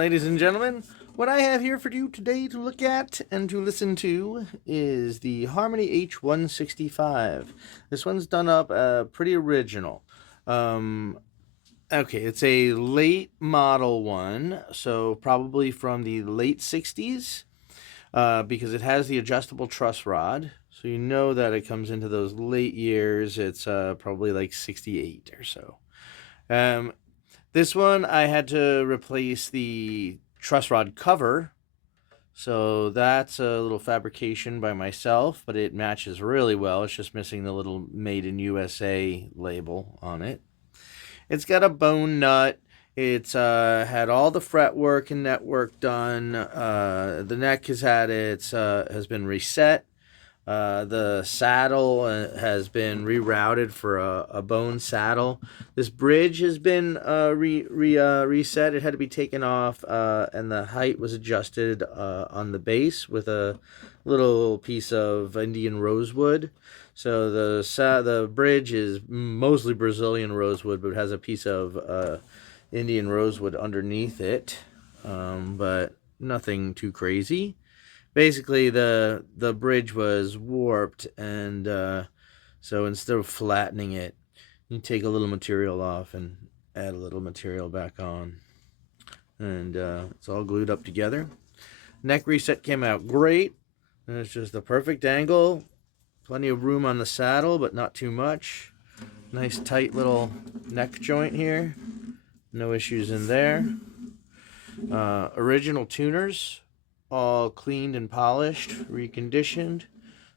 ladies and gentlemen, what I have here for you today to look at and to listen to is the Harmony H165. This one's done up pretty original. Okay, it's a late model one, so probably from the late 60s, because it has the adjustable truss rod. So you know that it comes into those late years. It's probably like 68 or so. This one, I had to replace the truss rod cover, so that's a little fabrication by myself, but it matches really well. It's just missing the little Made in USA label on it. It's got a bone nut. It's had all the fretwork and network done. The neck has been reset. The saddle has been rerouted for a bone saddle. This bridge has been reset. It had to be taken off, and the height was adjusted on the base with a little piece of Indian rosewood. So the bridge is mostly Brazilian rosewood, but has a piece of Indian rosewood underneath it, but nothing too crazy. Basically, the bridge was warped, and so instead of flattening it, you take a little material off and add a little material back on, and it's all glued up together. Neck reset came out great, and it's just the perfect angle. Plenty of room on the saddle, but not too much. Nice tight little neck joint here. No issues in there. Original tuners. All cleaned and polished, reconditioned.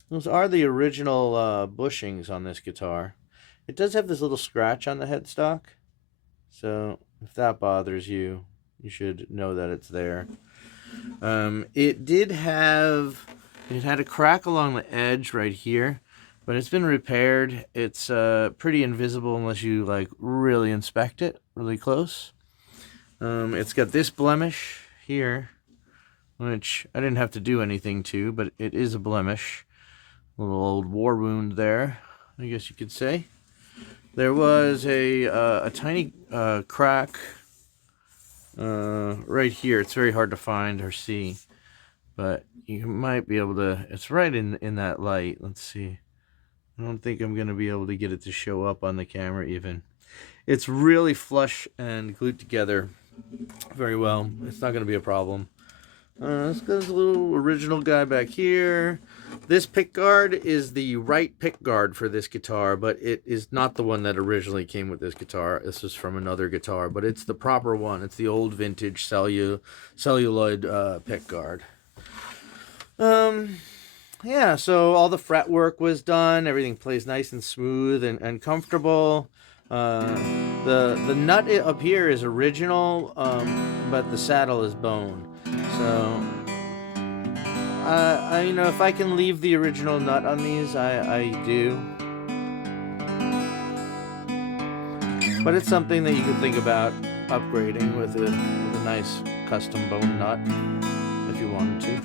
Those are the original bushings on this guitar. It does have this little scratch on the headstock, so if that bothers you, you should know that it's there. It had a crack along the edge right here, but it's been repaired. It's pretty invisible unless you like really inspect it really close. It's got this blemish here, which I didn't have to do anything to, but it is a blemish. A little old war wound there, I guess you could say. There was a tiny crack right here. It's very hard to find or see, but you might be able to. It's right in that light. Let's see. I don't think I'm going to be able to get it to show up on the camera even. It's really flush and glued together very well. It's not going to be a problem. This goes a little original guy back here. This pick guard is the right pick guard for this guitar, but it is not the one that originally came with this guitar. This is from another guitar, but it's the proper one. It's the old vintage celluloid pick guard. Yeah, so all the fretwork was done. Everything plays nice and smooth and comfortable. The nut up here is original, but the saddle is bone. So, you know, if I can leave the original nut on these, I do. But it's something that you could think about upgrading with a nice custom bone nut if you wanted to.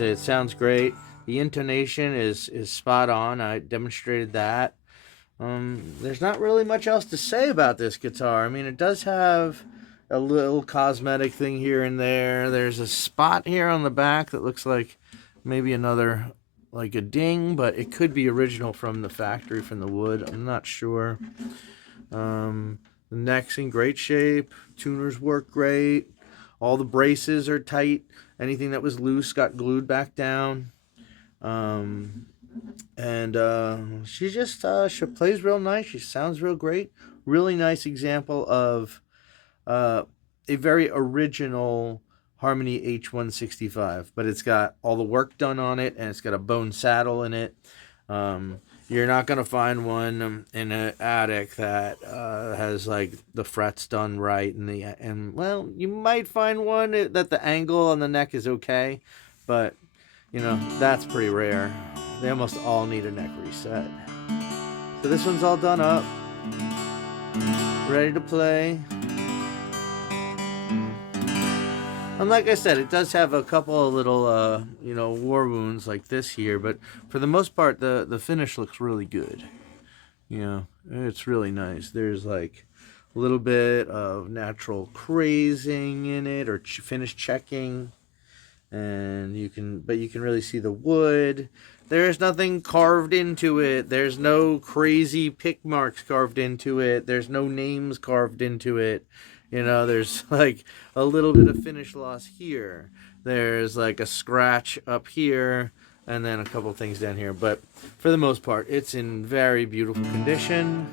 It sounds great. The intonation is spot on. I demonstrated that. There's not really much else to say about this guitar. I mean, it does have a little cosmetic thing here and there. There's a spot here on the back that looks like maybe another, like a ding, but it could be original from the factory, from the wood. I'm not sure. The neck's in great shape. Tuners work great. All the braces are tight. Anything that was loose got glued back down. She just she plays real nice. She sounds real great. Really nice example of a very original Harmony H165, but it's got all the work done on it, and it's got a bone saddle in it. You're not gonna find one in an attic that has like the frets done right, and well, you might find one that the angle on the neck is okay, but you know, that's pretty rare. They almost all need a neck reset. So this one's all done up, ready to play. And like I said, it does have a couple of little, you know, war wounds like this here, but for the most part, the finish looks really good. You know, it's really nice. There's like a little bit of natural crazing in it, or finish checking, and you can really see the wood. There's nothing carved into it. There's no crazy pick marks carved into it. There's no names carved into it. You know, there's like a little bit of finish loss here. There's like a scratch up here, and then a couple things down here. But for the most part, it's in very beautiful condition.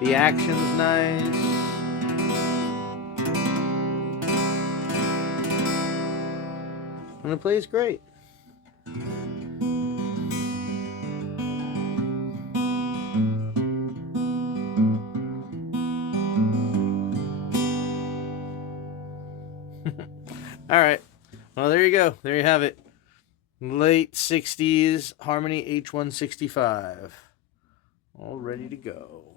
The action's nice. And it plays great. All right. Well, there you go. There you have it. Late 60s Harmony H165. All ready to go.